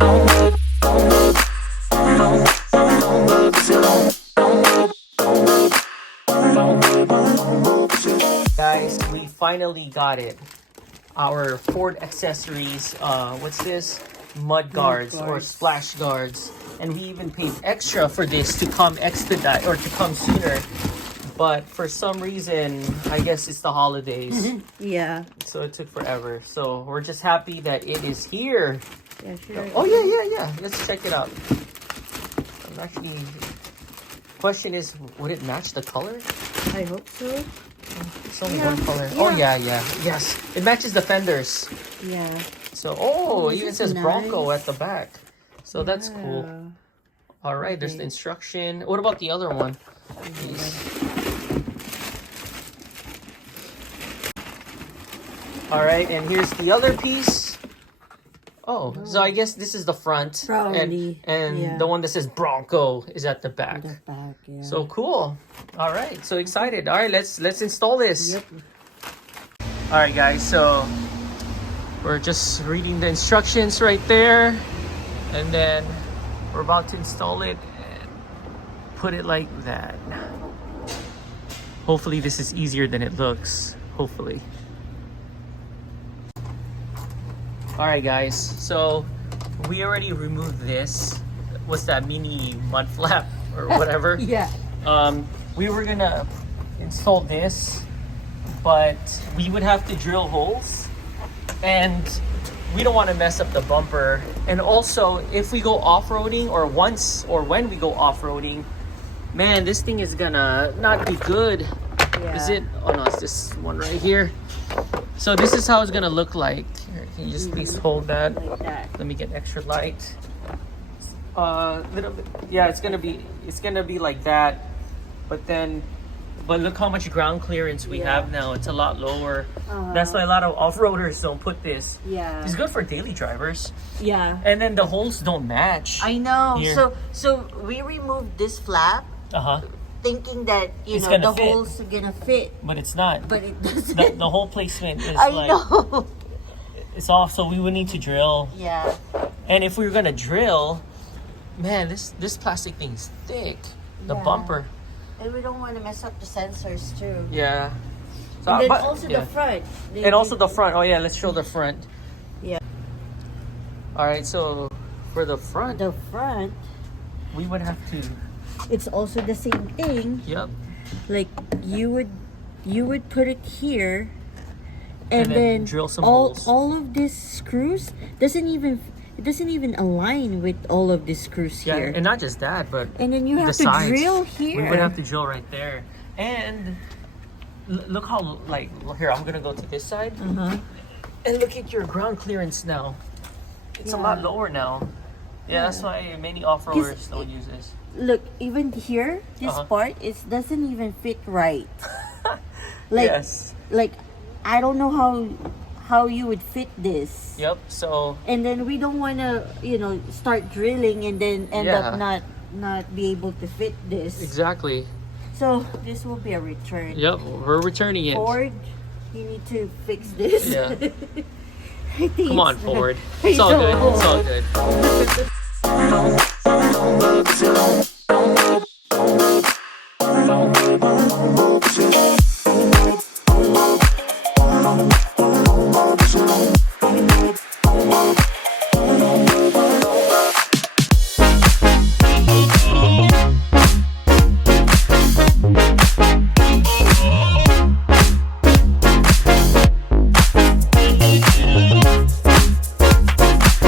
Guys, we finally got it. Our Ford accessories, what's this? Mud guards or splash guards. And we even paid extra for this to come expedite or to come sooner. But for some reason, I guess it's the holidays. Yeah. So it took forever. So we're just happy that it is here. Yeah, sure. Oh, yeah. Let's check it out. I'm actually... Question is, would it match the color? I hope so. It's only one color. Yeah. Oh, yeah. Yes. It matches the fenders. Yeah. So, it even says nice. Bronco at the back. So that's cool. All right, there's the instruction. What about the other one? All right, and here's the other piece. Oh, so I guess this is the front. Probably. And the one that says Bronco is at the back. The back, yeah. So cool. All right, so excited. All right, let's install this. Yep. All right, guys, so we're just reading the instructions right there. And then we're about to install it and put it like that. Hopefully this is easier than it looks. Hopefully. Alright guys, so we already removed this. What's that, mini mud flap or whatever? Yeah. We were gonna install this, but we would have to drill holes. And we don't want to mess up the bumper. And also, if we go off-roading or when we go off-roading, man, this thing is gonna not be good. Yeah. Is it? Oh no, it's this one right here. So this is how it's gonna look like. Here, can you just please hold that? Like that. Let me get extra light. Little bit. Yeah, it's gonna be like that. But look how much ground clearance we have now. It's a lot lower. That's why a lot of off-roaders don't put this. Yeah. It's good for daily drivers. Yeah. And then the holes don't match. I know. Here. So we removed this flap, thinking that the holes are gonna fit. But it's not. But it doesn't. The whole placement is I know. It's off, so we would need to drill. Yeah. And if we were gonna drill, man, this plastic thing is thick. The bumper. And we don't want to mess up the sensors too. Yeah. So, and then also the front. And also the front. Oh yeah, let's show the front. Yeah. All right, so for the front, we would have to. It's also the same thing. Yep. Like you would put it here, and then drill some holes. All of these screws doesn't even align with all of these screws here. And not just that, but and then you have to drill here. We would have to drill right there. And look how here, I'm gonna go to this side. And look at your ground clearance now. It's a lot lower now. Yeah, that's why many off-roaders don't use this. Look, even here, this part doesn't even fit right. Like I don't know how you would fit this. Yep. So. And then we don't want to, start drilling and then end up not be able to fit this. Exactly. So this will be a return. Yep, we're returning it. Ford, you need to fix this. Yeah. I think Come on, Ford. It's all good. It's all good.